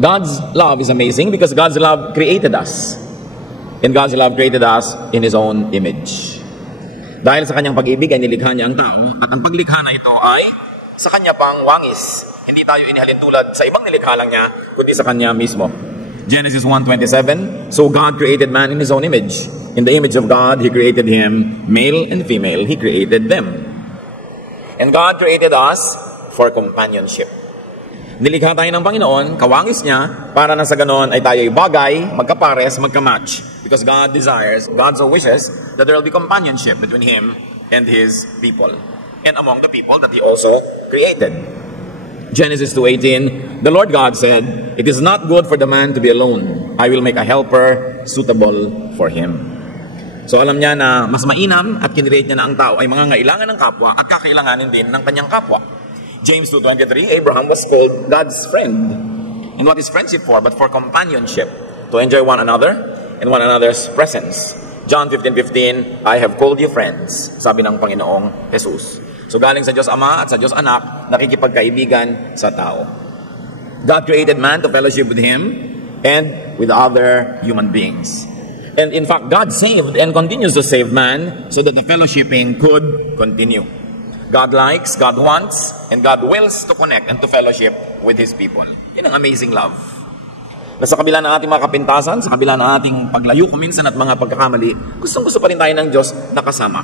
God's love is amazing because God's love created us. And God's love created us in His own image. Dahil sa kanyang pag-ibig ay nilikha niya ang tao, at ang paglikha na ito ay sa kanya pang wangis. Hindi tayo inihalin tulad sa ibang nilikha lang niya, kundi sa kanya mismo. Genesis 1:27, so God created man in His own image. In the image of God, He created him, male and female, He created them. And God created us for companionship. Nilikha tayo ng Panginoon, kawangis niya, para na sa ganon ay tayo'y bagay, magkapares, magkamatch. Because God desires, God so wishes, that there will be companionship between Him and His people. And among the people that He also created. Genesis 2:18, the Lord God said, it is not good for the man to be alone. I will make a helper suitable for him. So alam niya na mas mainam at kinrate niya na ang tao ay mangangailangan ng kapwa at kakailanganin din ng kanyang kapwa. James 2:23, Abraham was called God's friend. And what is friendship for? But for companionship. To enjoy one another and one another's presence. John 15:15, I have called you friends. Sabi ng Panginoong Jesus. So galing sa Diyos Ama at sa Diyos Anak, nakikipagkaibigan sa tao. God created man to fellowship with Him and with other human beings. And in fact, God saved and continues to save man so that the fellowshipping could continue. God likes, God wants, and God wills to connect and to fellowship with His people. Yan ang amazing love. Na sa kabila ng ating mga kapintasan, sa kabila ng ating paglayo kuminsan at mga pagkakamali, gustong-gusto pa rin tayo ng Diyos na kasama.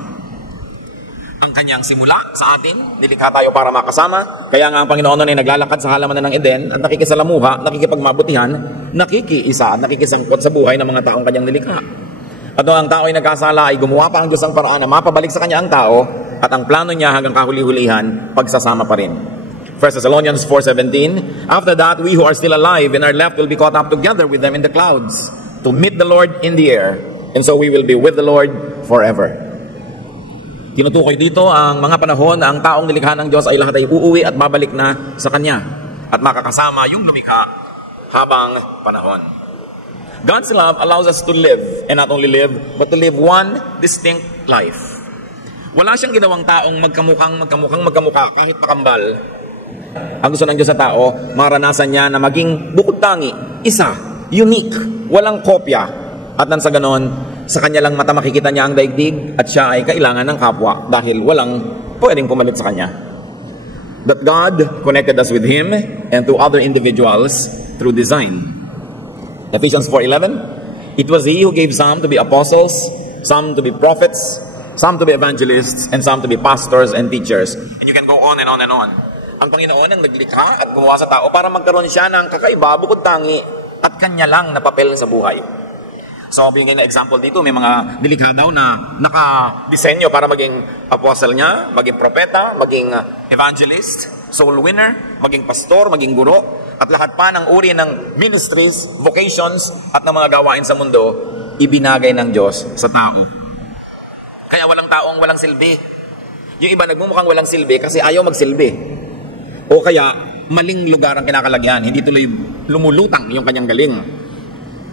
Ang kanyang simula sa atin, nilikha tayo para makasama. Kaya nga ang Panginoon ay naglalakad sa halamanan ng Eden at nakikisalamuha, nakikipagmabutihan, nakikiisa, nakikisangkot sa buhay ng mga taong kanyang nilikha. At noong ang tao ay nagkasala, ay gumawa pa ang Diyos ang paraan na mapabalik sa kanya ang tao at ang plano niya hanggang kahuli-hulihan, pagsasama pa rin. 1 Thessalonians 4:17, after that, we who are still alive and are left will be caught up together with them in the clouds to meet the Lord in the air, and so we will be with the Lord forever. Tinutukoy dito ang mga panahon na ang taong nilikha ng Diyos ay lahat ay uuwi at babalik na sa Kanya at makakasama yung lumikha habang panahon. God's love allows us to live, and not only live, but to live one distinct life. Wala siyang ginawang taong magkamukha kahit makambal. Ang gusto ng Diyos sa tao, maranasan niya na maging bukod tangi, isa, unique, walang kopya. At nang sa ganon, sa kanya lang mata makikita niya ang daigdig at siya ay kailangan ng kapwa dahil walang pwedeng pumalit sa kanya. But God connected us with Him and to other individuals through design. Ephesians 4:11, it was He who gave some to be apostles, some to be prophets, some to be evangelists, and some to be pastors and teachers. And you can go on and on and on. Ang Panginoon ang naglikha at gumawa sa tao para magkaroon siya ng kakaiba, bukod tangi, at kanya lang na papel sa buhay. So, bigyan na example dito, may mga nilikha daw na naka-disenyo para maging apostle niya, maging propeta, maging evangelist, soul winner, maging pastor, maging guro, at lahat pa ng uri ng ministries, vocations, at ng mga gawain sa mundo, ibinagay ng Diyos sa tao. Kaya walang taong walang silbi. Yung iba nagmumukhang walang silbi kasi ayaw magsilbi. O kaya, maling lugar ang kinakalagyan. Hindi tuloy lumulutang yung kanyang galing.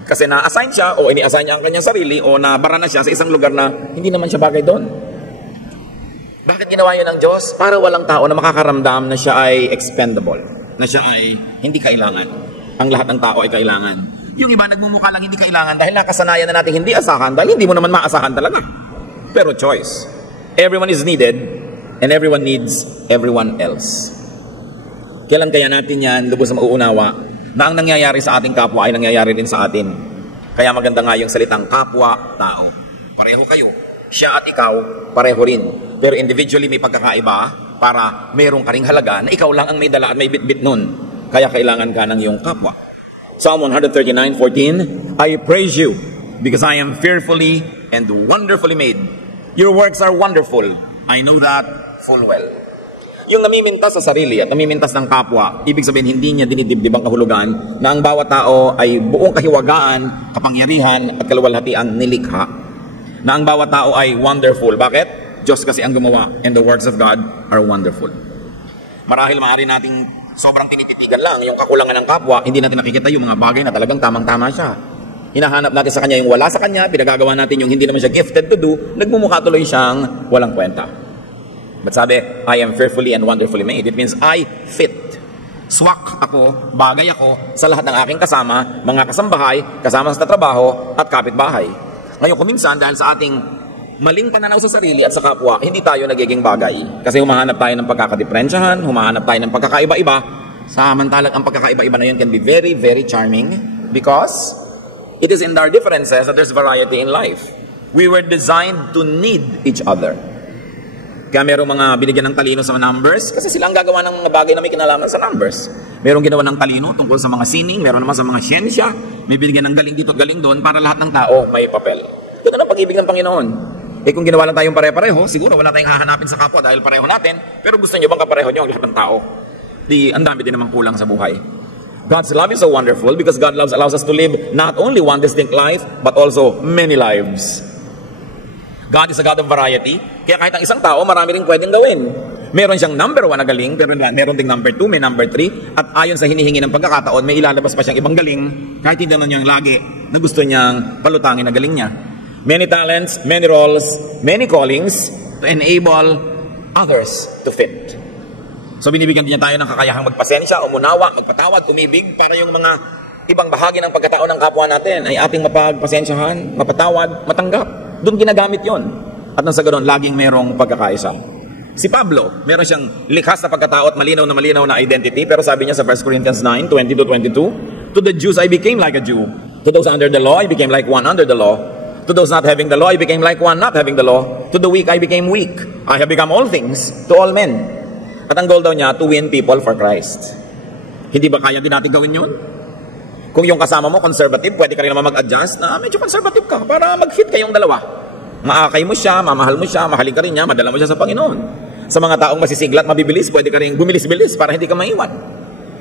Kasi na-assign siya o ini-assign niya ang kanyang sarili o nabara na siya sa isang lugar na hindi naman siya bagay doon. Bakit ginawa yun ng Diyos? Para walang tao na makakaramdam na siya ay expendable. Na siya ay hindi kailangan. Ang lahat ng tao ay kailangan. Yung iba nagmumukha lang hindi kailangan dahil nakasanayan na natin hindi asahan dahil hindi mo naman maasahan talaga. Pero choice. Everyone is needed and everyone needs everyone else. Kailan kaya natin yan lubos na mauunawa na ang nangyayari sa ating kapwa ay nangyayari din sa atin. Kaya maganda nga yung salitang kapwa-tao. Pareho kayo. Siya at ikaw, pareho rin. Pero individually may pagkakaiba para merong karing halaga na ikaw lang ang may dala at may bit-bit nun. Kaya kailangan ka ng iyong kapwa. Psalm 139:14, I praise you because I am fearfully and wonderfully made. Your works are wonderful. I know that full well. Yung namimintas sa sarili at namimintas ng kapwa, ibig sabihin hindi niya dinidibdib ang kahulugan na ang bawat tao ay buong kahiwagaan, kapangyarihan at kaluwalhatiang nilikha. Na ang bawat tao ay wonderful. Bakit? Diyos kasi ang gumawa and the works of God are wonderful. Marahil maaari nating sobrang tinititigan lang yung kakulangan ng kapwa, hindi natin nakikita yung mga bagay na talagang tamang-tama siya. Hinahanap natin sa kanya yung wala sa kanya, pinagagawa natin yung hindi naman siya gifted to do, nagmumukha tuloy siyang walang kwenta. But sabi, I am fearfully and wonderfully made. It means I fit. Swak ako, bagay ako sa lahat ng aking kasama, mga kasambahay, kasama sa trabaho at kapitbahay. Ngayon, kuminsan dahil sa ating maling pananaw sa sarili at sa kapwa, hindi tayo nagiging bagay. Kasi humahanap tayo ng pagkakadiferensyahan, humahanap tayo ng pagkakaiba-iba. Samantalang ang pagkakaiba-iba na yun can be very, very charming because it is in our differences that there's variety in life. We were designed to need each other. Kaya merong mga binigyan ng talino sa numbers kasi sila ang gagawa ng mga bagay na may kinalaman sa numbers. Merong ginawa ng talino tungkol sa mga sining, meron naman sa mga siyensya, may binigyan ng galing dito at galing doon para lahat ng tao may papel. Ito ang pag-ibig ng Panginoon. Kung ginawa lang tayong pare-pareho, siguro wala tayong hahanapin sa kapwa dahil pareho natin, pero gusto niyo bang kapareho niyo ang lahat ng tao? Ang dami din namang kulang sa buhay. God's love is so wonderful because God allows us to live not only one distinct life, but also many lives. God is a God of variety, kaya kahit ang isang tao, marami rin pwedeng gawin. Meron siyang number 1 na galing, pero meron ding number 2, may number 3, at ayon sa hinihingi ng pagkakataon, may ilalabas pa siyang ibang galing, kahit hindi naman niyang lagi na gusto niyang palutangin na galing niya. Many talents, many roles, many callings to enable others to fit. So binibigyan din niya tayo ng kakayahang magpasensya, umunawa, magpatawad, umibig, para yung mga ibang bahagi ng pagkatao ng kapwa natin ay ating mapagpasensyahan, mapatawad, matanggap. Doon ginagamit yon. At nang sa ganoon, laging merong pagkakaisa. Si Pablo, meron siyang likhas na pagkatao at malinaw na identity, pero sabi niya sa 1 Corinthians 9, 20-22, to the Jews I became like a Jew. To those under the law, I became like one under the law. To those not having the law, I became like one not having the law. To the weak, I became weak. I have become all things to all men. At ang goal daw niya, to win people for Christ. Hindi ba kaya din natin gawin yun? Kung yung kasama mo conservative, pwede ka rin naman mag-adjust na medyo conservative ka para mag-fit kayong dalawa. Maakay mo siya, mamahal mo siya, mahalin ka rin niya, madala mo siya sa Panginoon. Sa mga taong masisiglat, mabibilis, pwede ka rin bumilis-bilis para hindi ka maiwan.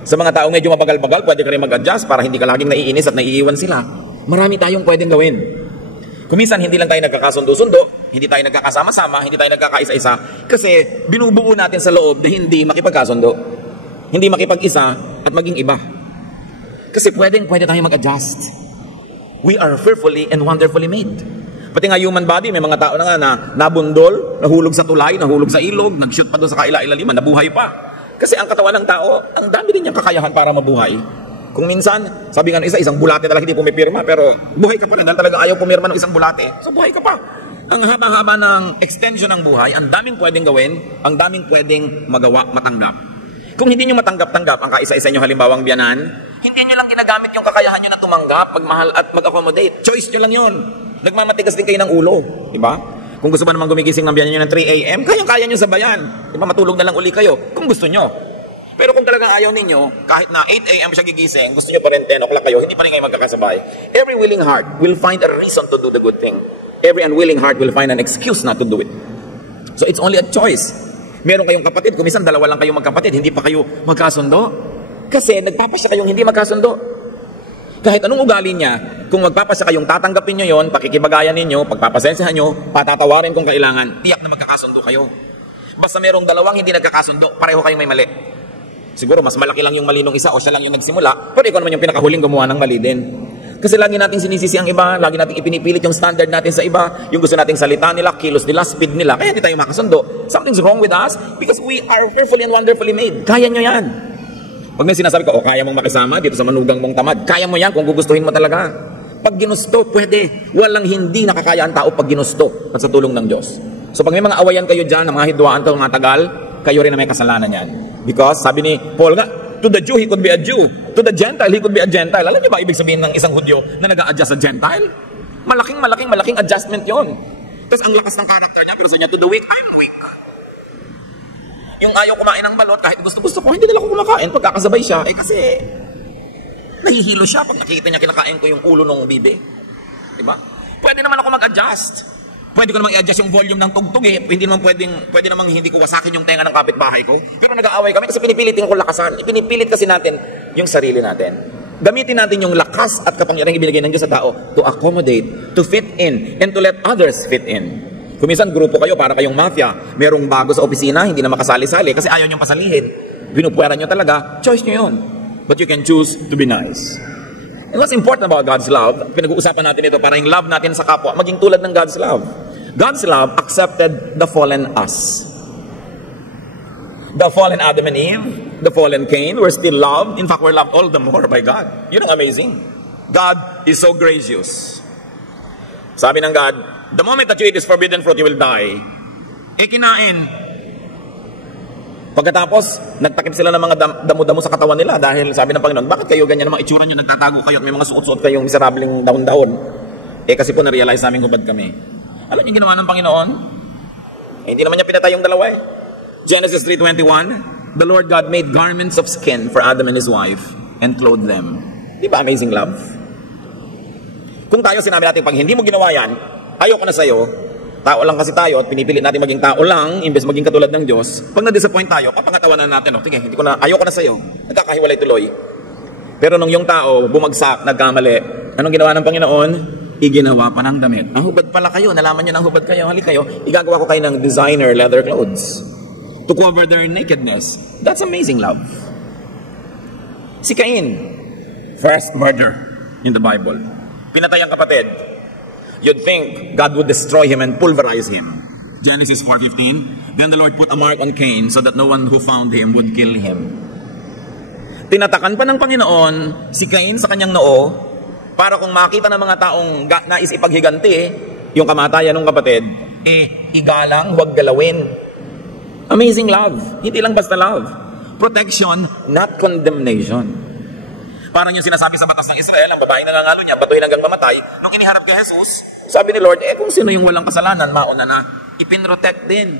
Sa mga taong medyo mabagal-bagal, pwede ka rin mag-adjust para hindi ka laging naiinis at naiiwan sila. Marami tayong pwedeng gawin. Kuminsan, hindi lang tayo nagkakasundo-sundo, hindi tayo nagkakasama-sama, hindi tayo nagkakaisa-isa, kasi binubuo natin sa loob na hindi makipagkasundo, hindi makipag-isa at maging iba. Kasi pwede tayo mag-adjust. We are fearfully and wonderfully made. Pati nga human body, may mga tao na nga na nabundol, nahulog sa tulay, nahulog sa ilog, nag-shoot pa doon sa kaila-ilaliman, nabuhay pa. Kasi ang katawan ng tao, ang dami din niyang kakayahan para mabuhay. Kung minsan, sabi nga ng isang bulate talaga hindi pumipirma, pero buhay ka pa rin, talaga ayaw pumirma ng isang bulate. So buhay ka pa. Ang haba-haba ng extension ng buhay, ang daming pwedeng gawin, ang daming pwedeng magawa, matanggap. Kung hindi nyo matanggap-tanggap ang kaisa-isa nyo halimbawang biyanan, hindi nyo lang ginagamit yung kakayahan nyo na tumanggap, magmahal at mag-accommodate. Choice nyo lang yun. Nagmamatigas din kayo ng ulo. Diba? Kung gusto ba naman gumigising ng biyanan nyo ng 3 a.m., kayang-kaya nyo sabayan. Diba? Matulog na lang uli kayo kung gusto nyo. Pero kung talagang ayaw ninyo, kahit na 8 a.m. siya gigising, gusto nyo pa rin 10 o'clock kayo, hindi pa rin kayo magkakasabay. Every willing heart will find a reason to do the good thing. Every unwilling heart will find an excuse not to do it. So it's only a choice. Meron kayong kapatid, kung minsan dalawa lang kayong magkapatid, hindi pa kayo magkasundo. Kasi nagpapasya kayong hindi magkasundo. Kahit anong ugali niya, kung magpapasya kayong tatanggapin nyo yon, pakikibagayan ninyo, pagpapasensahan nyo, patatawarin kung kailangan, tiyak na magkakasundo kayo. Basta merong dalawang hindi nagkakasundo, pareho kayong may mali. Siguro mas malaki lang yung mali nung isa o siya lang yung nagsimula, pero ikaw naman yung pinakahuling gumawa ng mali din. Kasi lagi natin sinisisi ang iba, lagi natin ipinipilit yung standard natin sa iba, yung gusto nating salita nila, kilos nila, speed nila, kaya hindi tayo makasundo. Something's wrong with us because we are fearfully and wonderfully made. Kaya nyo yan. Pag may sinasabi ko, kaya mong makisama dito sa manugang mong tamad, kaya mo yan kung gugustuhin mo talaga. Pag ginusto, pwede. Walang hindi nakakaya ang tao pag ginusto at sa tulong ng Diyos. So pag may mga awayan kayo dyan, ng mga hidwaan mga tagal, kayo rin na may kasalanan yan. Because sabi ni Paul nga, to the Jew, he could be a Jew. To the Gentile, he could be a Gentile. Alam niyo ba ibig sabihin ng isang Hudyo na nag-a-adjust sa Gentile? Malaking adjustment yon. Tapos ang lakas ng karakter niya, pero sa niya, to the weak, I'm weak. Yung ayaw kumain ng balot, kahit gusto-gusto ko, hindi nila ako kumakain. Pagkakasabay siya, kasi nahihilo siya pag nakikita niya kinakain ko yung ulo ng bibe. Diba? Pwede naman ako mag-adjust. Pwede ko namang i-adjust yung volume ng tugtog eh. Pwede namang hindi ko wasakin yung tenga ng kapitbahay ko. Pero nag-aaway kami kasi pinipilit ko lakasan. Ipinipilit kasi natin yung sarili natin. Gamitin natin yung lakas at kapangyarihang ibinigay ng Diyos sa tao to accommodate, to fit in, and to let others fit in. Kung minsan grupo kayo, para kayong mafia, merong bago sa opisina, hindi na makasali-sali kasi ayaw niyong pasalihin. Binupwera niyo talaga, choice niyo yun. But you can choose to be nice. And what's important about God's love, pinag-uusapan natin ito para yung love natin sa kapwa, maging tulad ng God's love. God's love accepted the fallen us. The fallen Adam and Eve, the fallen Cain, were still loved. In fact, we're loved all the more by God. Yun ang amazing. God is so gracious. Sabi ng God, the moment that you eat this forbidden fruit, you will die. Kinain. Pagkatapos, nagtakip sila ng mga damo-damo sa katawan nila dahil sabi ng Panginoon, bakit kayo ganyan ang mga itsura nyo, nagtatago kayo at may mga suot-suot kayong miserabling daon-daon? Kasi po na-realize namin hubad kami. Alam niyo ginawa ng Panginoon? Hindi naman niya pinatay yung dalawa eh. Genesis 3:21, the Lord God made garments of skin for Adam and his wife and clothed them. Di ba amazing love? Kung tayo sinabi natin, pag hindi mo ginawa yan, ayoko na sa'yo, tao lang kasi tayo at pinipilit natin maging tao lang, imbes maging katulad ng Diyos, pag na-disappoint tayo, papangatawanan natin, sige, ayoko na sa'yo, nagkakahiwalay tuloy. Pero nung yung tao, bumagsak, nagkamali, anong ginawa ng Panginoon? Iginawa pa ng damit. Ang hubad pala kayo, nalaman nyo ng hubad kayo, halik kayo, igagawa ko kayo ng designer leather clothes to cover their nakedness. That's amazing love. Si Cain, first murder in the Bible. Pinatay ang kapatid. You'd think God would destroy him and pulverize him. Genesis 4:15, then the Lord put a mark on Cain so that no one who found him would kill him. Tinatakan pa ng Panginoon si Cain sa kanyang noo para kung makita ng mga taong nais ipaghiganti yung kamatayan ng kapatid, igalang, huwag galawin. Amazing love. Hindi lang basta love. Protection, not condemnation. Parang yung sinasabi sa batas ng Israel, ang babae nangangalo niya, batuhin hanggang mamatay. Nung iniharap kay Jesus, sabi ni Lord, kung sino yung walang kasalanan, mauna na, ipinrotect din.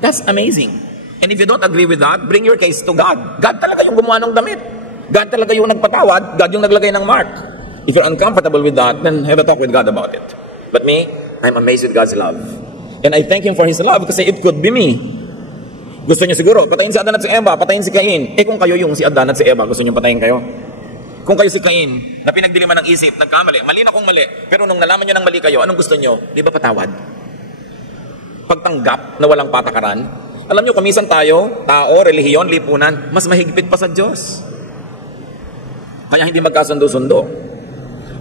That's amazing. And if you don't agree with that, bring your case to God. God talaga yung gumawa ng damit. God talaga yung nagpatawad. God yung naglagay ng mark. If you're uncomfortable with that, then have a talk with God about it. But me, I'm amazed with God's love. And I thank Him for His love kasi it could be me. Gusto niyo siguro, patayin si Adan at si Eva, patayin si Cain. Kung kayo yung si Adan at si Eva, gusto niyo patayin kayo? Kung kayo si Cain, na pinagdiliman ng isip, nagkamali, mali na kung mali, pero nung nalaman niyo ng mali kayo, anong gusto niyo? Di ba patawad? Pagtanggap na walang patakaran. Alam niyo, kumisan tayo, tao, relihiyon, lipunan, mas mahigpit pa sa Diyos. Kaya hindi magkasundo-sundo.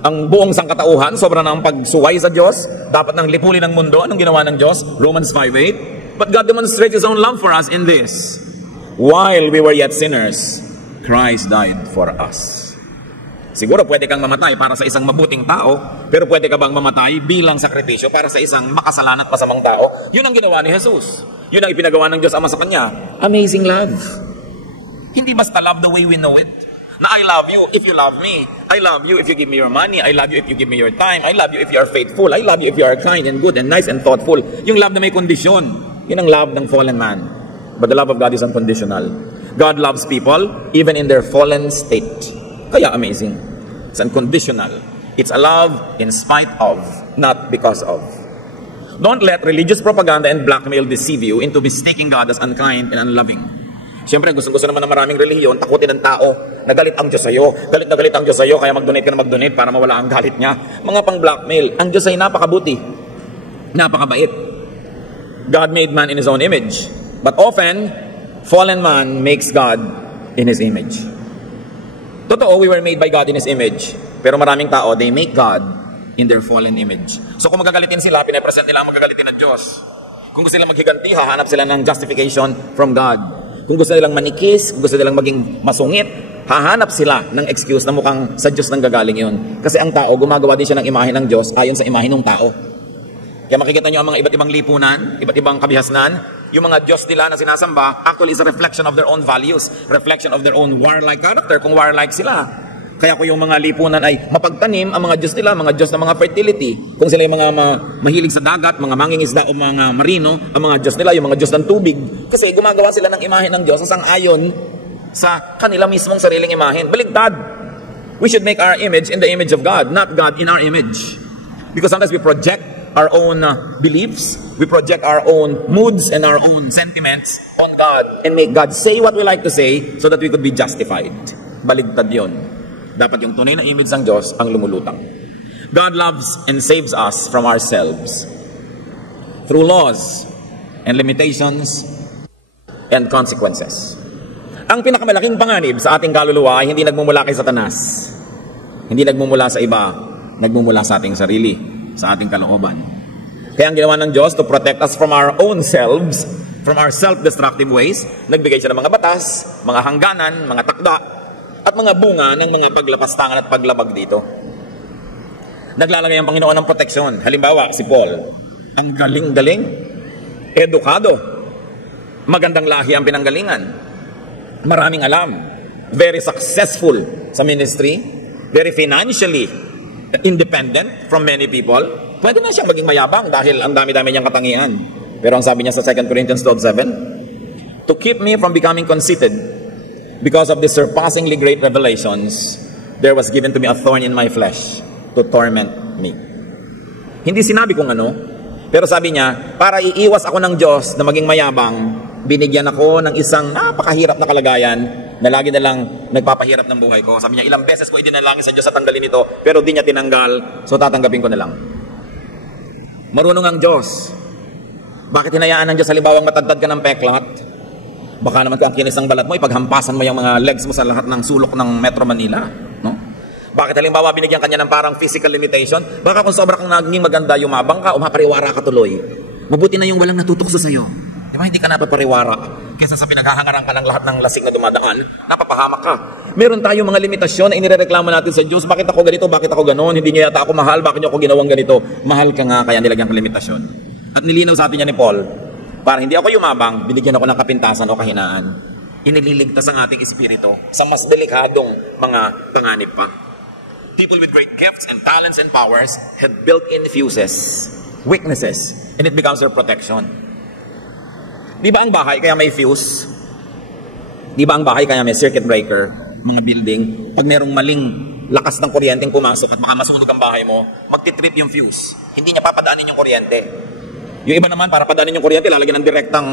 Ang buong sangkatauhan, sobra na ang pagsuway sa Diyos, dapat nang lipulin ng mundo. Anong ginawa ng Diyos? Romans 5:8. But God demonstrates His own love for us in this. While we were yet sinners, Christ died for us. Siguro pwede kang mamatay para sa isang mabuting tao, pero pwede ka bang mamatay bilang sakripisyo para sa isang makasalan at masamang tao? Yun ang ginawa ni Jesus. Yun ang ipinagawa ng Diyos Ama sa Kanya. Amazing love. Hindi basta love the way we know it. Na I love you if you love me. I love you if you give me your money. I love you if you give me your time. I love you if you are faithful. I love you if you are kind and good and nice and thoughtful. Yung love na may kondisyon. Yun ang love ng fallen man. But the love of God is unconditional. God loves people even in their fallen state. Kaya amazing. It's unconditional. It's a love in spite of, not because of. Don't let religious propaganda and blackmail deceive you into mistaking God as unkind and unloving. Siyempre, gusto naman ng maraming relihiyon, takutin ng tao, nagalit ang Diyos sa'yo. Galit na galit ang Diyos sa'yo, kaya mag-donate ka na mag-donate para mawala ang galit niya. Mga pang-blackmail. Ang Diyos ay napakabuti. Napakabait. God made man in His own image. But often, fallen man makes God in His image. Totoo, we were made by God in His image. Pero maraming tao, they make God in their fallen image. So kung magagalitin sila, pinapresent nila ang magagalitin ng Diyos. Kung gusto nilang maghiganti, hahanap sila ng justification from God. Kung gusto nilang manikis, kung gusto nilang maging masungit, hahanap sila ng excuse na mukhang sa Diyos nang gagaling yun. Kasi ang tao, gumagawa din siya ng imahe ng Diyos ayon sa imahe ng tao. Kaya makikita nyo ang mga iba't ibang lipunan, iba't ibang kabihasnan, yung mga Diyos nila na sinasamba, actually is a reflection of their own values, reflection of their own warlike character, kung warlike sila. Kaya kung yung mga lipunan ay mapagtanim, ang mga Diyos nila, mga Diyos ng mga fertility, kung sila yung mga mahilig sa dagat, mga mangingisda o mga marino, ang mga Diyos nila, yung mga Diyos ng tubig. Kasi gumagawa sila ng imahe ng Diyos sa sang-ayon sa kanila mismong sariling imahen. Baligtad. We should make our image in the image of God, not God in our image. Because sometimes we project our own beliefs, we project our own moods and our own sentiments on God and make God say what we like to say so that we could be justified. Baligtad yun. Dapat yung tunay na image ng Diyos ang lumulutang. God loves and saves us from ourselves through laws and limitations and consequences. Ang pinakamalaking panganib sa ating kaluluwa ay hindi nagmumula kay Satanas. Hindi nagmumula sa iba, nagmumula sa ating sarili, sa ating kalooban. Kaya ang ginawa ng Diyos to protect us from our own selves from our self-destructive ways. Nagbigay siya ng mga batas, mga hangganan, mga takda, at mga bunga ng mga paglapastangan at paglabag dito. Naglalagay ang Panginoon ng proteksyon. Halimbawa, si Paul, ang galing-galing, edukado, magandang lahi ang pinanggalingan, maraming alam, very successful sa ministry, very financially independent from many people. Pwede na siyang maging mayabang dahil ang dami-dami niyang katangian. Pero ang sabi niya sa 2 Corinthians 12:7, to keep me from becoming conceited, because of the surpassingly great revelations, there was given to me a thorn in my flesh to torment me. Hindi sinabi kung ano, pero sabi niya, para iiwas ako ng Diyos na maging mayabang, binigyan ako ng isang napakahirap na kalagayan na lagi na lang nagpapahirap ng buhay ko. Sabi niya, ilang beses ko idinalangin sa Diyos sa tanggalin ito, pero di niya tinanggal, so tatanggapin ko na lang. Marunong ang Diyos. Bakit hinayaan ng Diyos halimbawang matadtad ka ng peklat? Baka naman ang kinis ng balat mo, ipaghampasan mo yung mga legs mo sa lahat ng sulok ng Metro Manila. No? Bakit halimbawa binigyan kanya ng parang physical limitation? Baka kung sobra kang naging maganda, yumabang ka, umapariwara ka tuloy. Mabuti na yung walang natutukso sa'yo. Diba hindi ka napapariwara? Kesa sa pinaghahangaran ka ng lahat ng lasing na dumadaan, napapahamak ka. Meron tayong mga limitasyon na inirereklamo natin sa Diyos. Bakit ako ganito? Bakit ako ganon? Hindi niya yata ako mahal. Bakit niyo ako ginawang ganito? Mahal ka nga, kaya nilagyan ka limitasyon. At nilinaw sa atin niya ni Paul, para hindi ako yumabang, binigyan ako ng kapintasan o kahinaan. Inililigtas ang ating espiritu sa mas delikadong mga panganib pa. People with great gifts and talents and powers have built-in fuses, weaknesses, and it becomes their protection. Di ba ang bahay kaya may fuse? Di ba ang bahay kaya may circuit breaker? Mga building, pag merong maling lakas ng kuryenteng pumasok at baka masunog ang bahay mo, magtitrip yung fuse. Hindi niya papadaanin yung kuryente. Yung iba naman, para padaanin yung kuryente, lalagyan ng direktang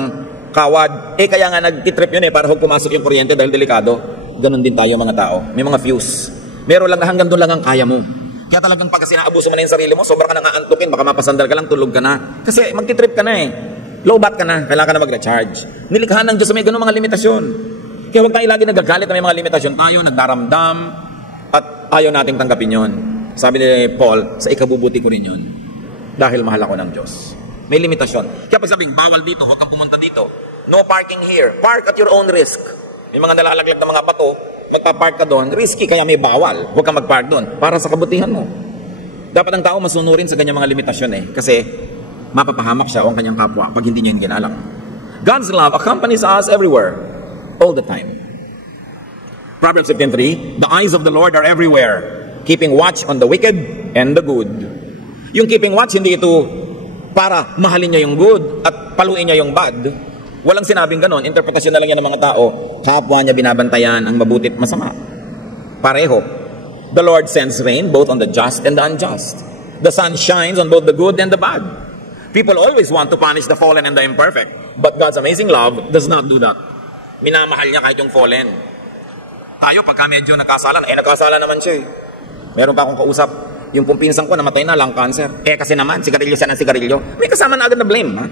kawad. Kaya nga nagtitrip yun para huwag pumasok yung kuryente dahil delikado. Ganon din tayo mga tao. May mga fuse. Meron lang, hanggang doon lang ang kaya mo. Kaya talagang pag sinaabuso mo na yung sarili mo, sobra ka nang aantukin, baka mapasandal ka lang, tulog ka na. Kasi magtitrip ka na eh. Low bat ka na, kailangan ka na mag-recharge. Nilikhahan ng Diyos may ganun mga limitasyon. Kaya huwag tayo lagi nagagalit na may mga limitasyon. Tayo nagdaramdam at ayaw nating tanggapin yun. Sabi ni Paul, sa ikabubuti ko rin yun. Dahil mahal ako ng Diyos. May limitasyon. Kaya pag sabing, bawal dito, huwag kang pumunta dito. No parking here. Park at your own risk. May mga nalalaglag na mga bato, magpa-park ka doon, risky, kaya may bawal. Huwag kang mag-park doon, para sa kabutihan mo. Dapat ang tao masunurin sa ganyang mga limitasyon kasi mapapahamak siya o ang kanyang kapwa pag hindi niya yung ginalang. God's love accompanies us everywhere, all the time. Proverbs 15:3, the eyes of the Lord are everywhere, keeping watch on the wicked and the good. Yung keeping watch, hindi ito para mahalin niya yung good at paluin niya yung bad. Walang sinabing ganon. Interpretasyon na lang yan ng mga tao. Kapwa niya binabantayan ang mabuti at masama. Pareho. The Lord sends rain both on the just and the unjust. The sun shines on both the good and the bad. People always want to punish the fallen and the imperfect. But God's amazing love does not do that. Minamahal niya kahit yung fallen. Tayo, pagka medyo nagkasala, nagkasala naman siya eh. Meron pa akong kausap, yung pumpinsan ko namatay na, lung cancer. Kasi naman, sigarilyo siya ng sigarilyo. May kasama na agad na blame, ha?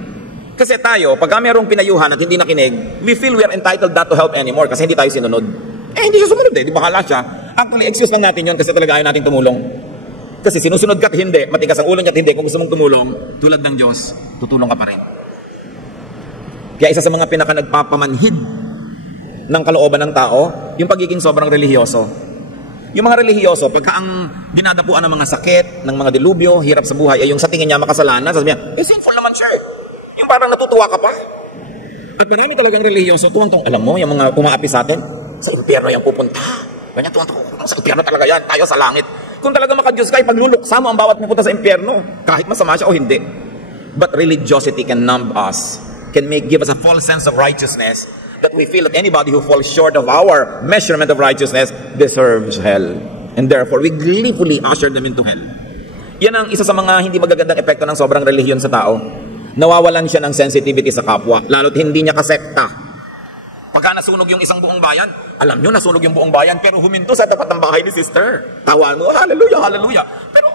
Kasi tayo, pagka mayroong pinayuhan at hindi nakinig, we feel we are entitled not to help anymore kasi hindi tayo sinunod. Hindi siya sumunod di bahala siya. Actually, excuse lang natin yun kasi talaga ayaw natin tumulong. Kasi sinusunod ka at hindi, matigas ang ulo niya at hindi, kung gusto mong tumulong, tulad ng Diyos, tutulong ka pa rin. Kaya isa sa mga pinaka nagpapamanhid ng kalooban ng tao, yung pagiging sobrang relihiyoso. Yung mga relihiyoso, pagka ang dinadapuan ng mga sakit, ng mga dilubyo, hirap sa buhay, ay yung sa tingin niya makasalanan, sabi niya, sinful naman siya eh. Yung parang natutuwa ka pa. At marami talagang relihiyoso, tuwang-tuwang, alam mo, yung mga umaapi sa atin, sa impyerno yung pupunta. Ganyan, tuwang-tuwang, sa impyerno talaga yan, tayo sa langit. Kung talaga makadiyos ka, ipagluluksa mo ang bawat pupunta sa impyerno, kahit masama siya o hindi. But religiosity can numb us, can give us a false sense of righteousness, that we feel that anybody who falls short of our measurement of righteousness deserves hell. And therefore, we gleefully usher them into hell. Yan ang isa sa mga hindi magagandang epekto ng sobrang relihiyon sa tao. Nawawalan siya ng sensitivity sa kapwa, lalo't hindi niya kasekta. Pagka nasunog yung isang buong bayan, alam nyo, nasunog yung buong bayan, pero huminto sa tapat ng bahay ni sister. Tawa mo, hallelujah, hallelujah. Pero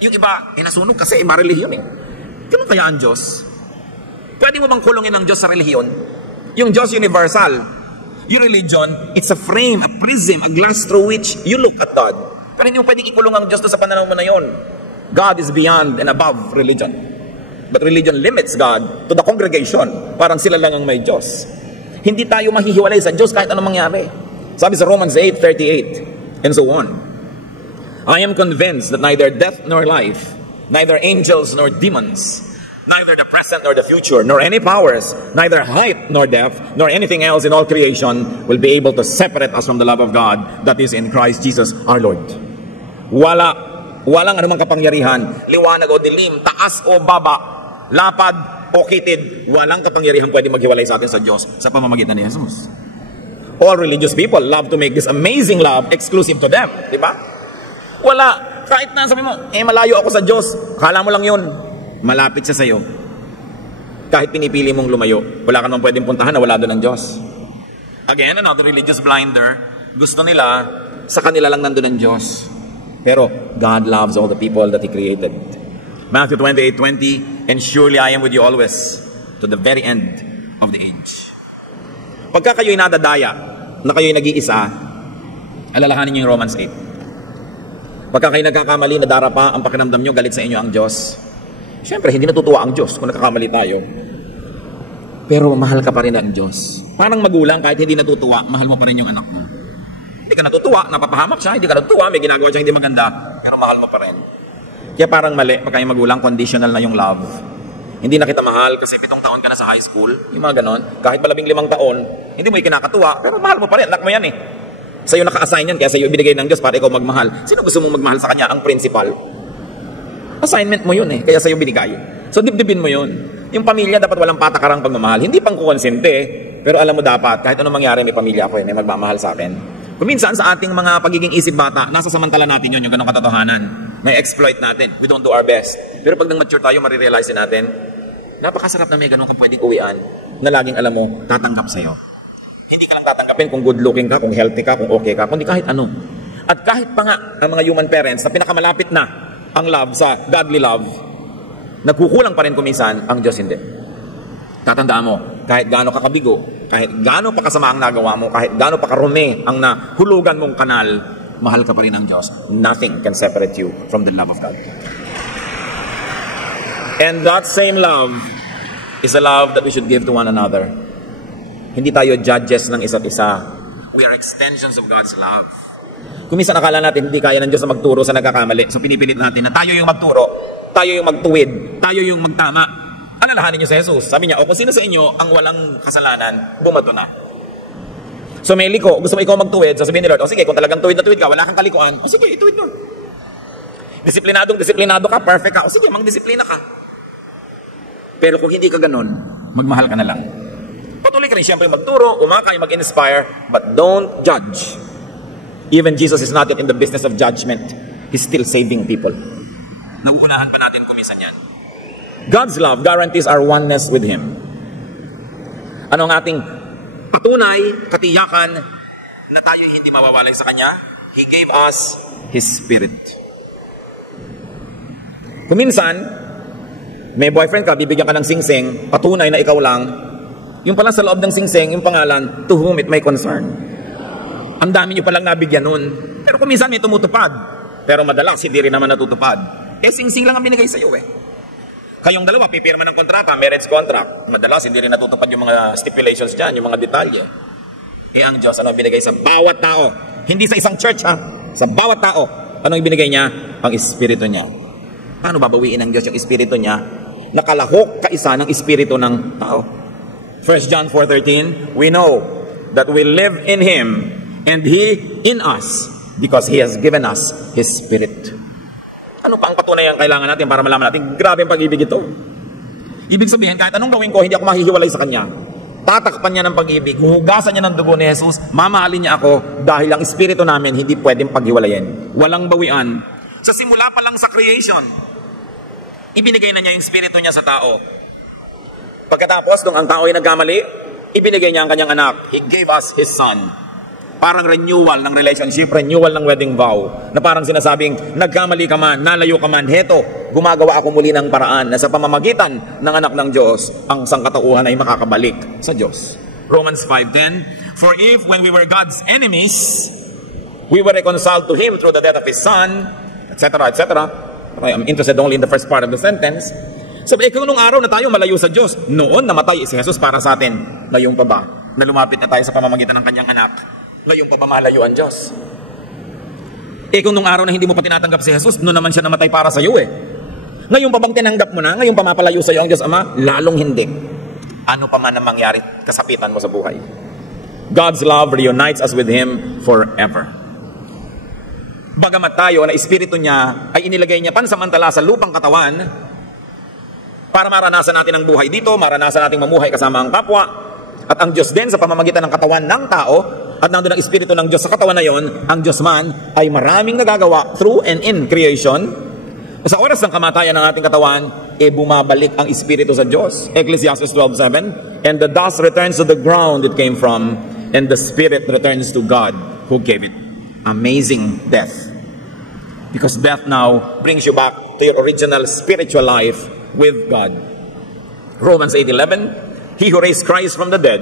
yung iba, nasunog kasi marelihiyon eh. Ganun kaya ang Diyos? Pwede mo bang kulungin ang Diyos sa relihiyon? Yung Diyos universal. Yung religion, it's a frame, a prism, a glass through which you look at God. Pero hindi mo pwedeng ikulong ang Diyos sa pananaw mo na yon. God is beyond and above religion. But religion limits God to the congregation. Parang sila lang ang may Diyos. Hindi tayo mahihiwalay sa Diyos kahit anong mangyari. Sabi sa Romans 8:38 and so on. I am convinced that neither death nor life, neither angels nor demons, neither the present nor the future, nor any powers, neither height nor depth, nor anything else in all creation will be able to separate us from the love of God that is in Christ Jesus our Lord. Walang anumang kapangyarihan, liwanag o dilim, taas o baba, lapad o kitid, walang kapangyarihan pwede maghiwalay sa atin sa Diyos sa pamamagitan ni Jesus. All religious people love to make this amazing love exclusive to them, di ba? Wala, kahit na sabi mo, malayo ako sa Diyos, kala mo lang yun, malapit siya sa'yo. Kahit pinipili mong lumayo, wala ka naman pwedeng puntahan na wala doon ang Diyos. Again, another religious blinder, gusto nila, sa kanila lang nandun ang Diyos. Pero God loves all the people that He created. Matthew 28:20, and surely I am with you always, to the very end of the age. Pagka kayo'y nadadaya, na kayo'y nag-iisa, alalahanin niyo yung Romans 8. Pagka kayo nagkakamali, nadarapa ang pakiramdam nyo, galit sa inyo ang Diyos. Siyempre, hindi natutuwa ang Diyos kung nagkakamali tayo. Pero mahal ka pa rin ang Diyos. Parang magulang, kahit hindi natutuwa, mahal mo pa rin yung anak mo. Hindi ka natutuwa, napapahamak siya, hindi ka natutuwa, may ginagawa siya hindi maganda, pero mahal mo pa rin. Kaya parang mali, pagka yung magulang, conditional na yung love. Hindi na kita mahal kasi 7 taon ka na sa high school, yung mga ganon. Kahit 15 taon, hindi mo ikinakatuwa, pero mahal mo pa rin, anak mo yan eh. Sa'yo naka-assign yan, kaya sa'yo ibinigay ng Diyos para ikaw magmahal. Sino gusto mong magmahal sa Kanya? Ang principal. Assignment mo yun eh, kaya sa'yo binigay. So dibdibin mo yun. Yung pamilya dapat walang patakarang pagmamahal. Hindi pang kukonsente, pero alam mo dapat, kahit anong mangyari may pamilya ako, may magmamahal sa akin. Kung minsan sa ating mga pagiging isip bata, nasa samantala natin yun, yung ganong katotohanan. May exploit natin. We don't do our best. Pero pag nang mature tayo, marirealize natin, napakasarap na may ganong kang pwedeng uwian na laging alam mo, tatanggap sa'yo. Hindi ka lang tatanggapin kung good looking ka, kung healthy ka, kung okay ka, kundi kahit ano. At kahit pa nga ang mga human parents na pinakamalapit na ang love sa godly love, nagkukulang pa rin kuminsan, ang Diyos hindi. Tatandaan mo, kahit gaano ka kabigo, kahit gaano pa kasama ang nagawa mo, kahit gaano pa karumi ang nahulugan mong kanal, mahal ka pa rin ang Diyos. Nothing can separate you from the love of God. And that same love is a love that we should give to one another. Hindi tayo judges ng isa't isa. We are extensions of God's love. Kung minsan akala natin hindi kaya ng Diyos na magturo sa nagkakamali, so pinipilit natin na tayo yung magturo, tayo yung magtuwid, tayo yung magtama. Alalahanin niyo sa Jesus. Sabi niya, o kung sino sa inyo ang walang kasalanan, bumato na. So may liko, gusto mo ikaw magtuwid, sasabihin ni Lord, o sige, kung talagang tuwid na tuwid ka, wala kang kalikuan, o sige, ituwid mo. Disiplinado ka, perfect ka, o sige, mang-disiplina ka. Pero kung hindi ka ganun, magmahal ka na lang. Patuloy ka rin siyempre magturo, umakay, mag-inspire, but don't judge. Even Jesus is not yet in the business of judgment. He's still saving people. Naguunahan pa natin kumisan yan. God's love guarantees our oneness with Him. Ano ang ating patunay, katiyakan, na tayo hindi mawawalay sa Kanya? He gave us His Spirit. Kung minsan, may boyfriend ka, bibigyan ka ng singsing, patunay na ikaw lang, yung pala sa loob ng singsing, yung pangalan, to whom it may concern. Ang dami nyo palang nabigyan nun. Pero kung minsan may tumutupad, pero madalas hindi rin naman natutupad. Singsing lang ang binigay sa'yo eh. Kayong dalawa, pipirma ng kontrata, marriage contract. Madalas hindi rin natutupad yung mga stipulations dyan, yung mga detalye. Ang Diyos, ano binigay sa bawat tao? Hindi sa isang church ha, sa bawat tao. Anong ibinigay niya? Ang Espiritu niya. Paano babawiin ng Diyos yung Espiritu niya? Nakalahok kaisa ng Espiritu ng tao. 1 John 4:13, we know that we live in Him and He in us because He has given us His Spirit. Ano pa ang patunay ang kailangan natin para malaman natin? Grabe ang pag-ibig ito. Ibig sabihin, kahit anong gawin ko, hindi ako mahihiwalay sa Kanya. Tatakpan niya ng pag-ibig, huhugasan niya ng dugo ni Jesus, mamahalin niya ako dahil ang Espiritu namin hindi pwedeng paghiwalayin. Walang bawian. Sa simula pa lang sa creation, ibinigay na niya yung Espiritu niya sa tao. Pagkatapos, nung ang tao ay nagkamali, ibinigay niya ang kanyang anak. He gave us His Son. Parang renewal ng relationship, renewal ng wedding vow. Na parang sinasabing, nagkamali ka man, nalayo ka man, heto, gumagawa ako muli ng paraan na sa pamamagitan ng anak ng Diyos, ang sangkatauhan ay makakabalik sa Diyos. Romans 5:10, for if when we were God's enemies, we were reconciled to Him through the death of His Son, etc., etc. I'm interested only in the first part of the sentence. Sabi, kung nung araw na tayo malayo sa Diyos, noon namatay si Jesus para sa atin. Ngayon pa ba na lumapit na tayo sa pamamagitan ng kanyang anak? Ngayon pa ba malayo ang Diyos? Kung nung araw na hindi mo pa tinatanggap si Jesus, noon naman siya namatay para sa iyo Ngayon pa bang tinanggap mo na? Ngayon pa mapalayo sa iyo ang Diyos Ama? Lalong hindi. Ano pa man ang mangyari, kasapitan mo sa buhay. God's love reunites us with Him forever. Bagamat tayo na Espiritu niya ay inilagay niya pansamantala sa lupang katawan para maranasan natin ang buhay dito, maranasan natin mamuhay kasama ang kapwa, at ang Diyos din sa pamamagitan ng katawan ng tao, at nandun ang Espiritu ng Diyos sa katawan na yon, ang Diyos man ay maraming nagagawa through and in creation. Sa oras ng kamatayan ng ating katawan, bumabalik ang Espiritu sa Diyos. Ecclesiastes 12:7, and the dust returns to the ground it came from, and the Spirit returns to God who gave it. Amazing death. Because death now brings you back to your original spiritual life with God. Romans 8:11, He who raised Christ from the dead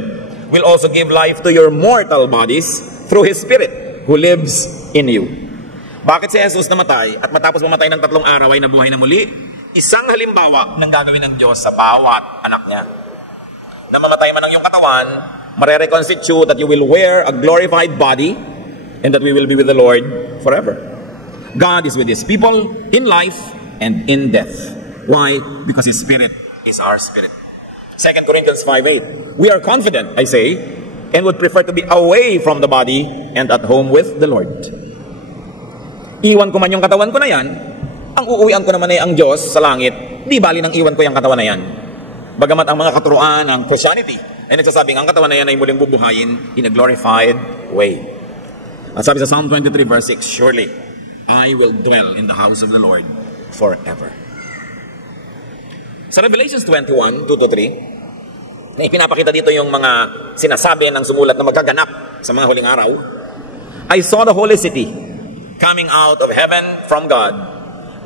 will also give life to your mortal bodies through His Spirit who lives in you. Bakit si Jesus namatay at matapos mamatay ng 3 araw ay nabuhay na muli? Isang halimbawa ng gagawin ng Diyos sa bawat anak niya. Na mamatay man ang iyong katawan, mare-reconstitute that you will wear a glorified body and that we will be with the Lord forever. God is with His people in life and in death. Why? Because His Spirit is our spirit. 2 Corinthians 5:8. We are confident, I say, and would prefer to be away from the body and at home with the Lord. Iwan ko man yung katawan ko na yan, ang uuwian ko naman ay ang Diyos sa langit, di bali nang iwan ko yung katawan na yan. Bagamat ang mga katuruan ng Christianity ay nagsasabing ang katawan na yan ay muling bubuhayin in a glorified way. At sabi sa Psalm 23 verse 6, surely I will dwell in the house of the Lord forever. Sa Revelations 21, 2-3, na ipinapakita dito yung mga sinasabi ng sumulat na magaganap sa mga huling araw, I saw the holy city coming out of heaven from God,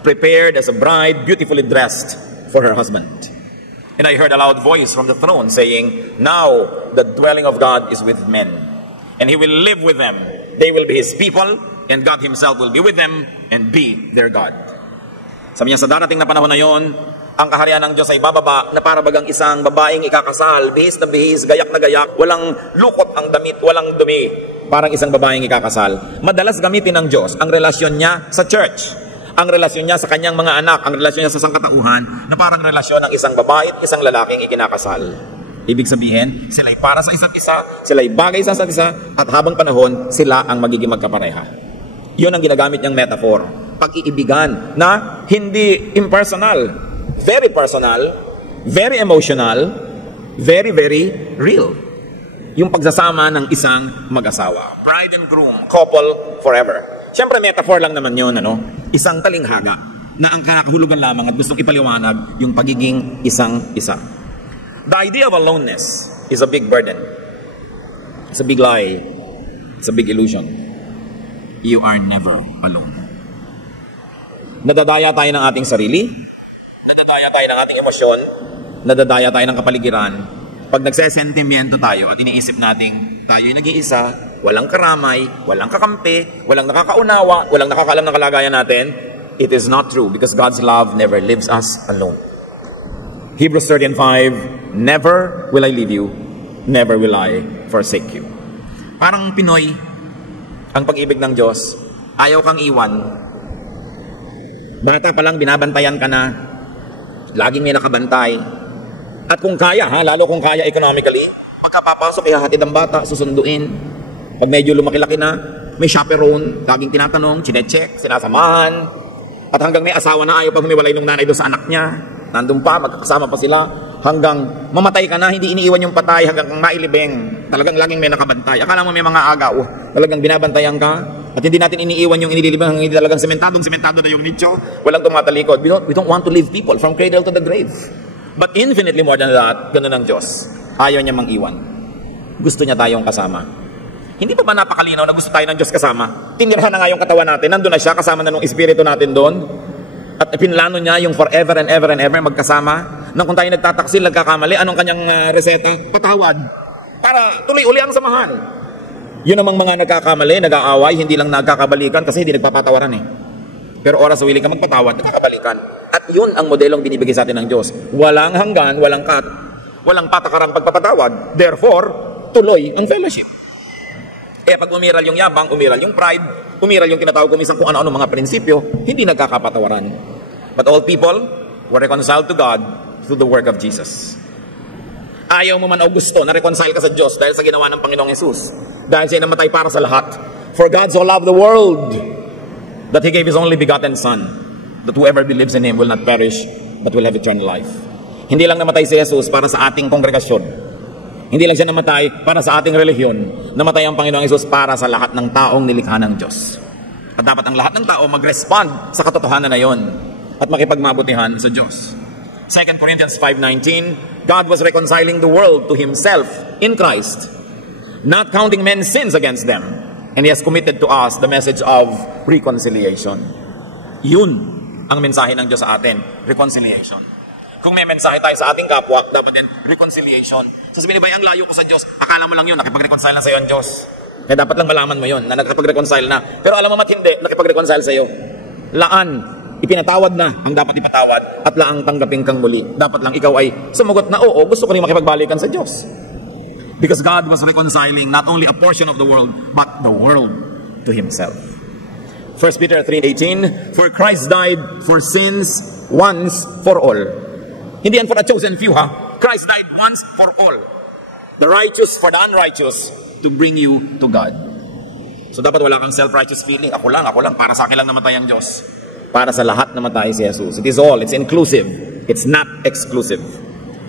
prepared as a bride beautifully dressed for her husband. And I heard a loud voice from the throne saying, now the dwelling of God is with men, and He will live with them. They will be His people, and God Himself will be with them and be their God. Sabi niya, sa darating na panahon na yon, ang kaharian ng Diyos ay bababa na para bagang isang babaeng ikakasal, bihis na bihis, gayak na gayak, walang lukot ang damit, walang dumi, parang isang babaeng ikakasal. Madalas gamitin ng Diyos ang relasyon niya sa church, ang relasyon niya sa kanyang mga anak, ang relasyon niya sa sangkatauhan, na parang relasyon ng isang babae at isang lalaking ikinakasal. Ibig sabihin, sila'y para sa isa't isa, sila'y bagay sa isa't isa, at habang panahon, sila ang magiging magkapareha. Yun ang ginagamit niyang metaphor. Pag-iibigan na hindi impersonal, very personal, very emotional, very, very real. Yung pagsasama ng isang mag-asawa. Bride and groom, couple forever. Siyempre, metaphor lang naman yun, isang talinghaga na ang kakahulugan lamang at gustong ipaliwanag yung pagiging isang-isa. The idea of aloneness is a big burden. It's a big lie. It's a big illusion. You are never alone. Nadadaya tayo ng ating sarili, nadadaya tayo ng ating emosyon, nadadaya tayo ng kapaligiran. Pag nagsesentimiento tayo at iniisip nating tayo'y nag-iisa, walang karamay, walang kakampi, walang nakakaunawa, walang nakakaalam ng kalagayan natin, it is not true because God's love never leaves us alone. Hebrews 13:5, never will I leave you, never will I forsake you. Parang Pinoy, ang pag-ibig ng Diyos, ayaw kang iwan. Bata pa lang, binabantayan ka na, laging may nakabantay. At kung kaya, lalo kung kaya economically, pagkapapasok, ihahatid ang bata, susunduin. Pag medyo lumaki-laki na, may chaperone, laging tinatanong, chinecheck, sinasamahan. At hanggang may asawa na, ayaw pag humiwalay ng nanay doon sa anak niya. Nandun pa, magkakasama pa sila. Hanggang mamatay ka na, hindi iniiwan yung patay, hanggang mailibing. Talagang laging may nakabantay. Akala mo may mga agaw, talagang binabantayan ka. At hindi natin iniiwan yung inililibang, hindi talagang sementado na yung nicho. Walang tumatalikod. We don't want to leave people from cradle to the grave. But infinitely more than that, ganun ang Diyos. Ayaw niya mang-iwan. Gusto niya tayong kasama. Hindi pa ba napakalinaw na gusto tayo ng Diyos kasama? Tinirhan na nga yung katawan natin, nandun na siya, kasama na nung espiritu natin doon. At pinlano niya yung forever and ever magkasama. Nang kung tayo nagtataksil, nagkakamali, anong kanyang reseta? Patawad. Para tuloy uli ang samahan. Yun namang mga nagkakamali, nag-aaway, hindi lang nagkakabalikan kasi hindi nagpapatawaran Pero oras willing ka magpatawad, nagkakabalikan. At At yun ang modelong binibigay sa atin ng Diyos. Walang hanggan, walang patakarang pagpapatawad. Therefore, tuloy ang fellowship. Pag umiral yung yabang, umiral yung pride, umiral yung tinatawag ko minsan kung ano-ano mga prinsipyo, hindi nagkakapatawaran. But all people were reconciled to God through the work of Jesus. Ayaw mo man o gusto na reconcile ka sa Diyos dahil sa ginawa ng Panginoong Yesus. Dahil siya namatay para sa lahat. For God so loved the world that He gave His only begotten Son, that whoever believes in Him will not perish, but will have eternal life. Hindi lang namatay si Jesus para sa ating kongregasyon. Hindi lang siya namatay para sa ating relihiyon. Namatay ang Panginoong Yesus para sa lahat ng taong nilikha ng Diyos. At dapat ang lahat ng tao mag-respond sa katotohanan na yon at makipagmabutihan sa Diyos. 2 Corinthians 5:19, God was reconciling the world to Himself in Christ, not counting men's sins against them, and He has committed to us the message of reconciliation. Yun ang mensahe ng Diyos sa atin, reconciliation. Kung may mensahe tayo sa ating kapwa, dapat din reconciliation. Sasabihin ba, ang layo ko sa Diyos, akala mo lang yun, nakipag-reconcile na sa iyo ang Diyos. Kaya dapat lang malaman mo yun, na nakipag-reconcile na. Pero alam mo mat hindi, nakipag-reconcile sa iyo. Laan, ipinatawad na ang dapat ipatawad, at laang tanggapin kang muli. Dapat lang ikaw ay sumagot na, oo, gusto ko rin makipagbalikan sa Diyos. Because God was reconciling not only a portion of the world, but the world to Himself. 1 Peter 3:18, for Christ died for sins once for all. Hindi yan for a chosen few, ha? Christ died once for all. The righteous for the unrighteous, to bring you to God. So dapat wala kang self-righteous feeling. Ako lang, para sa akin lang namatay ang Diyos. Para sa lahat namatay si Jesus. It is all, it's inclusive. It's not exclusive.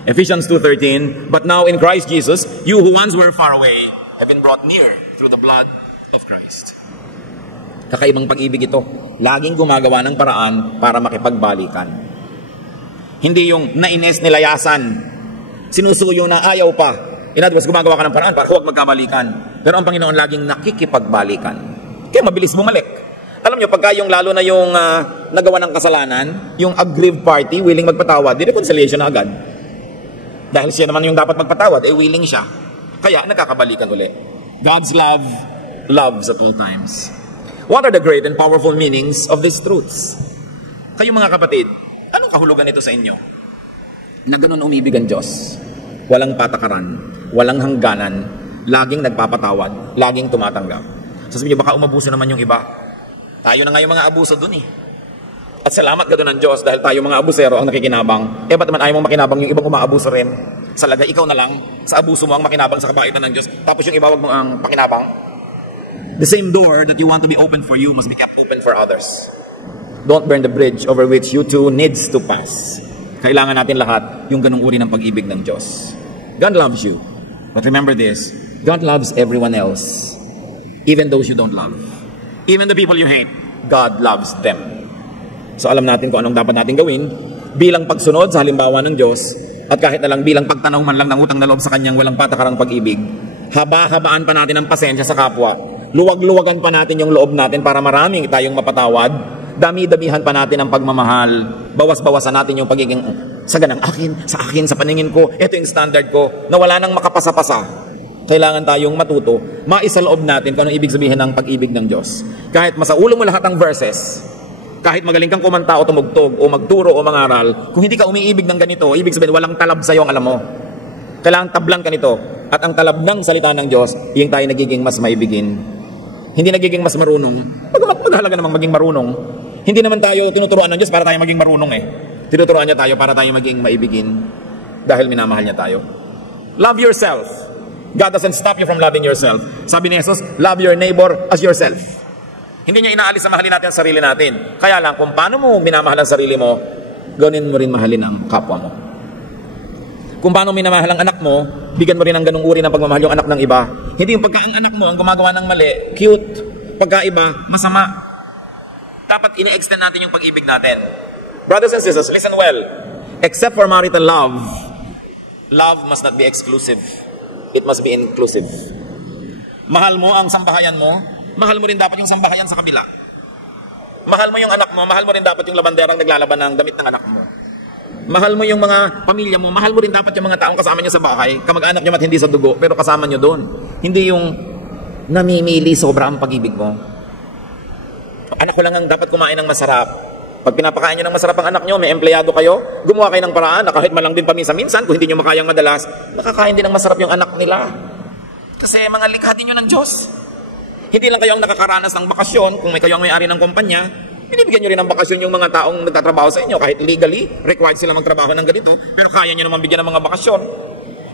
Ephesians 2:13, but now in Christ Jesus, you who once were far away have been brought near through the blood of Christ. Kakaibang pag-ibig ito. Laging gumagawa ng paraan para makipagbalikan. Hindi yung nainis nilayasan, sinusuyo na ayaw pa. In other words, gumagawa ka ng paraan para huwag magkabalikan. Pero ang Panginoon laging nakikipagbalikan. Kaya mabilis bumalik. Alam nyo, pagka yung lalo na yung nagawa ng kasalanan, yung aggrieved party, willing magpatawad, di reconciliation na agad. Dahil siya naman yung dapat magpatawad, willing siya. Kaya nakakabalikan uli. God's love loves at all times. What are the great and powerful meanings of these truths? Kayo mga kapatid, anong kahulugan nito sa inyo? Na ganun umibig ang Diyos. Walang patakaran, walang hangganan, laging nagpapatawad, laging tumatanggap. Sasabihin niyo, baka umabuso naman yung iba. Tayo na nga yung mga abuso dun eh. At salamat ka doon ng Diyos dahil tayo mga abusero ang nakikinabang. Ba't naman ayaw mong makinabang yung ibang umaabuso rin? Sa lagay, ikaw na lang, sa abuso mo ang makinabang sa kabaitan ng Diyos. Tapos yung iba, wag mo ang pakinabang. The same door that you want to be open for you must be kept open for others. Don't burn the bridge over which you too needs to pass. Kailangan natin lahat yung ganung uri ng pag-ibig ng Diyos. God loves you. But remember this, God loves everyone else. Even those you don't love. Even the people you hate, God loves them. So alam natin kung anong dapat natin gawin bilang pagsunod sa halimbawa ng Diyos at kahit na lang bilang pagtanaw man lang ng utang na loob sa Kanyang walang patakarang pag-ibig. Haba-habaan pa natin ang pasensya sa kapwa. Luwag-luwagan pa natin yung loob natin para maraming tayong mapatawad. Dami-damihan pa natin ang pagmamahal. Bawas-bawasan natin yung pagiging saganang sa akin, sa paningin ko. Ito yung standard ko na wala nang makapasa-pasa. Kailangan tayong matuto, maisaloob natin kung ano ibig sabihin ng pag-ibig ng Diyos. Kahit masaulo mo lahat ng verses, kahit magaling kang kumanta o tumugtog o magturo o mangaral, kung hindi ka umiibig ng ganito, ibig sabihin walang talab sa'yo ang alam mo. Kailangan tablang ka nito. At ang talab ng salita ng Diyos, yung tayo nagiging mas maibigin. Hindi nagiging mas marunong. Maghalaga namang maging marunong. Hindi naman tayo tinuturuan ng Diyos para tayo maging marunong eh. Tinuturuan niya tayo para tayo maging maibigin dahil minamahal niya tayo. Love yourself. God doesn't stop you from loving yourself. Sabi ni Jesus, love your neighbor as yourself. Hindi niya inaalis na mahalin natin ang sarili natin. Kaya lang, kung paano mo minamahal ang sarili mo, gawin mo rin mahalin ang kapwa mo. Kung paano minamahal ang anak mo, bigyan mo rin ng ganung uri ng pagmamahal yung anak ng iba. Hindi yung pagka ang anak mo ang gumagawa ng mali, cute. Pagka iba, masama. Dapat ine-extend natin yung pag-ibig natin. Brothers and sisters, listen well. Except for marital love, love must not be exclusive. It must be inclusive. Mahal mo ang sambahayan mo, mahal mo rin dapat yung sambahayan sa kabila. Mahal mo yung anak mo, mahal mo rin dapat yung labanderang naglalaban ng damit ng anak mo. Mahal mo yung mga pamilya mo, mahal mo rin dapat yung mga taong kasama niyo sa bahay, kamag-anak niyo mat hindi sa dugo, pero kasama niyo doon. Hindi yung namimili sobra ang pag-ibig mo. Anak ko lang ang dapat kumain ng masarap. Pag pinapakain nyo ng masarap ang anak nyo, may empleyado kayo, gumawa kayo ng paraan na kahit man lang din paminsan-minsan, kung hindi nyo makayang madalas, nakakain din ng masarap yung anak nila. Kasi mga likha din nyo ng Diyos. Hindi lang kayo ang nakakaranas ng bakasyon, kung may kayo ang may-ari ng kumpanya, binibigyan nyo rin ng bakasyon yung mga taong nagtatrabaho sa inyo, kahit legally, required sila magtrabaho ng ganito, pero kaya nyo naman bigyan ng mga bakasyon.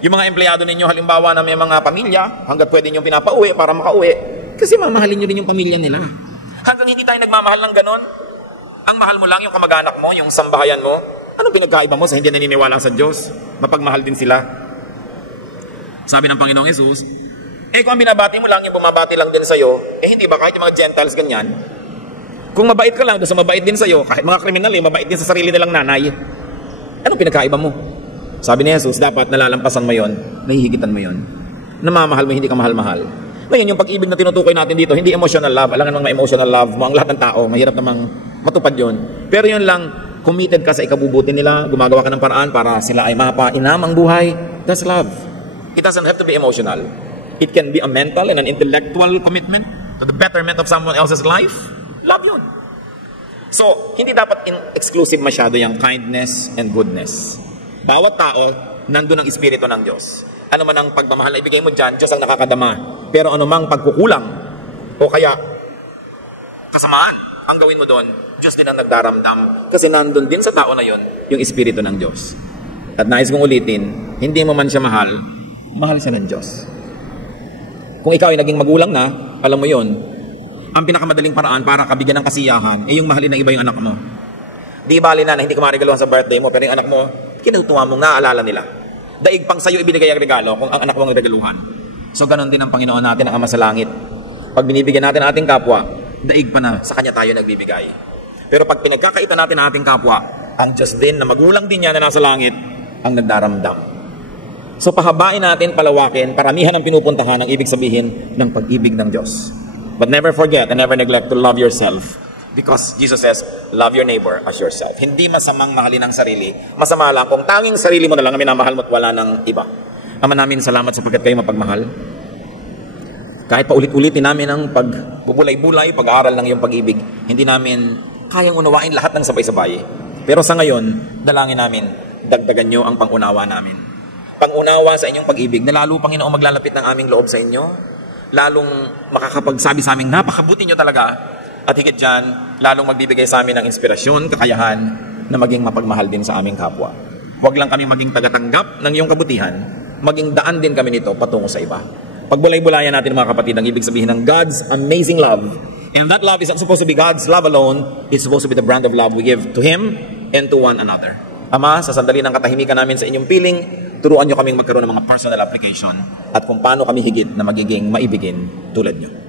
Yung mga empleyado ninyo, halimbawa na may mga pamilya, hanggat pwede nyo pinapauwi para makauwi, kasi mamahalin nyo rin yung pamilya nila. Hanggang hindi tayo nagmamahal ng ganon, ang mahal mo lang yung kamag-anak mo, yung sambahayan mo, anong pinagkaiba mo sa hindi naniniwala sa Diyos? Mapagmahal din sila. Sabi ng Panginoong Yesus, kung ang binabati mo lang, yung bumabati lang din sa'yo, hindi ba kahit yung mga Gentiles ganyan? Kung mabait ka lang, doon sa mabait din sa'yo, kahit mga kriminal, mabait din sa sarili nilang nanay, anong pinagkaiba mo? Sabi ni Jesus, dapat nalalampasan mo yon, nahihigitan mo yon. Namamahal mo, hindi ka mahal-mahal. Ngayon, yung pag-ibig na tinutukoy natin dito, hindi emotional love. Alam nga mga emotional love mo, ang lahat ng tao, mahirap namang matupad yon. Pero yun lang, committed ka sa ikabubuti nila, gumagawa ka ng paraan para sila ay mapainam ang buhay. That's love. It doesn't have to be emotional. It can be a mental and an intellectual commitment to the betterment of someone else's life. Love yun. So, hindi dapat exclusive masyado yung kindness and goodness. Bawat tao, nandun ang espiritu ng Diyos. Ano man ang pagmamahal na ibigay mo dyan, Diyos ang nakakadama. Pero anumang pagkukulang o kaya kasamaan ang gawin mo doon, Diyos din ang nagdaramdam. Kasi nandun din sa tao na yon yung espiritu ng Diyos. At nais kong ulitin, hindi mo man siya mahal, mahal siya ng Diyos. Kung ikaw ay naging magulang na, alam mo yon, ang pinakamadaling paraan para kabigyan ng kasiyahan ay yung mahalin ng iba yung anak mo. Di bali na hindi ka marigaluhan sa birthday mo, pero yung anak mo, kinutuwa mong naaalala nila. Daig pang sa'yo ibinigay ang regalo kung ang anak mo ang regaluhan. So ganon din ang Panginoon natin, ang Ama sa Langit. Pag binibigyan natin ang ating kapwa, daig pa na sa Kanya tayo nagbibigay. Pero pag pinagkakaita natin ang ating kapwa, ang Diyos din na magulang din niya na nasa langit, ang nagdaramdam. So pahabain natin, palawakin, paramihan ang pinupuntahan ang ibig sabihin ng pag-ibig ng Diyos. But never forget and never neglect to love yourself. Because Jesus says, love your neighbor as yourself. Hindi masamang mahalin ang sarili. Masama lang kung tanging sarili mo na lang ang minamahal mo at wala ng iba. Ama namin, salamat sapagkat kayo mapagmahal. Kahit paulit-ulitin namin ang pagbubulay-bulay, pag-aaral ng iyong pag-ibig, hindi namin kayang unawain lahat ng sabay-sabay. Pero sa ngayon, dalangin namin, dagdagan nyo ang pangunawa namin. Pangunawa sa inyong pag-ibig na lalo, Panginoon, maglalapit ng aming loob sa inyo. Lalong makakapagsabi sa aming napakabuti nyo talaga. At higit dyan, lalong magbibigay sa amin ng inspirasyon, kakayahan na maging mapagmahal din sa aming kapwa. Huwag lang kami maging tagatanggap ng iyong kabutihan, maging daan din kami nito patungo sa iba. Pagbulay-bulayan natin mga kapatid, ang ibig sabihin ng God's amazing love. And that love is not supposed to be God's love alone. It's supposed to be the brand of love we give to Him and to one another. Ama, sa sandali ng katahimikan namin sa inyong piling, turuan nyo kaming magkaroon ng mga personal application at kung paano kami higit na magiging maibigin tulad nyo.